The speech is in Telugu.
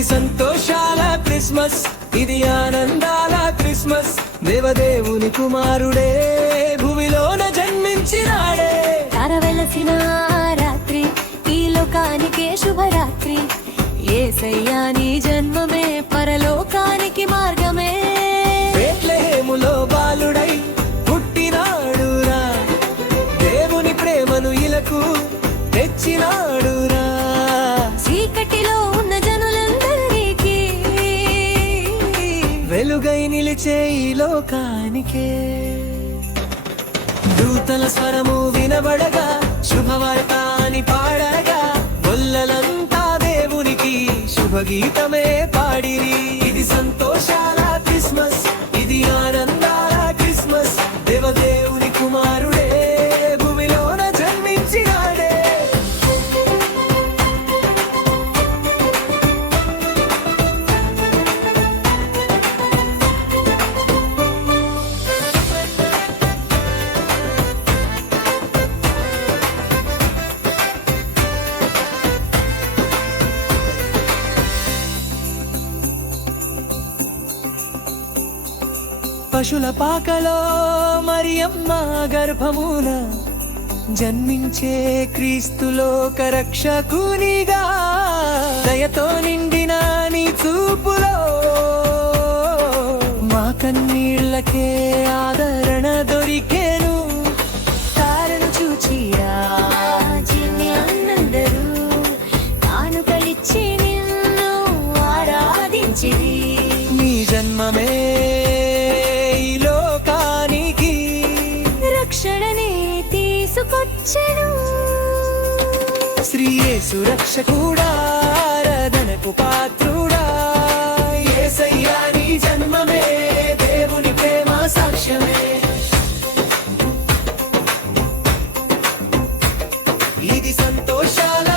ఇది సంతోషాల క్రిస్మస్, ఇది ఆనందాల క్రిస్మస్. దేవదేవుని కుమారుడే భూమిలోన జన్మించినాడే. తారవెలసిన రాత్రి ఈ లోకానికే శుభరాత్రి. యేసయ్యా నీ జన్మమే పరలోకానికి మార్గమే. బెత్లెహేములో బాలుడై పుట్టినాడురా, దేవుని ప్రేమను ఇలకు తెచ్చినాడురా. చీకటిలో ఉన్న జనులందరికీ వెలుగై నిలిచే ఈ లోకానికే. దూతల స్వరము వినబడగా, శుభవార్త అని పాడగా, గొల్లలంతా దేవునికి శుభగీతమే పాడిరి. ఇది సంతోషాల క్రిస్మస్, ఇది ఆనందాల క్రిస్మస్. దేవదేవుని కుమారుడే భూమిలోన జన్మించినాడే. పశుల పాకలో మరియమ్మ గర్భమున జన్మించే క్రీస్తులోక రక్షకునిగా. దయతో నిండిన నీ చూపులో మా కన్నీళ్ళకే ఆదరణ దొరికేను. తారను చూచి రాజ్యాన్నందరూ కానుకలిచ్చి నిన్ను ఆరాధించిరి. నీ జన్మమే ఈ లోకానికి రక్షణనే తీసుకొచ్చెను. శ్రీ యేసు రక్షకుడా, ఆరాధనకు పాత్రుడా. యేసయ్యా నీ జన్మమే దేవుని ప్రేమ సాక్ష్యమే. ఇది సంతోషాల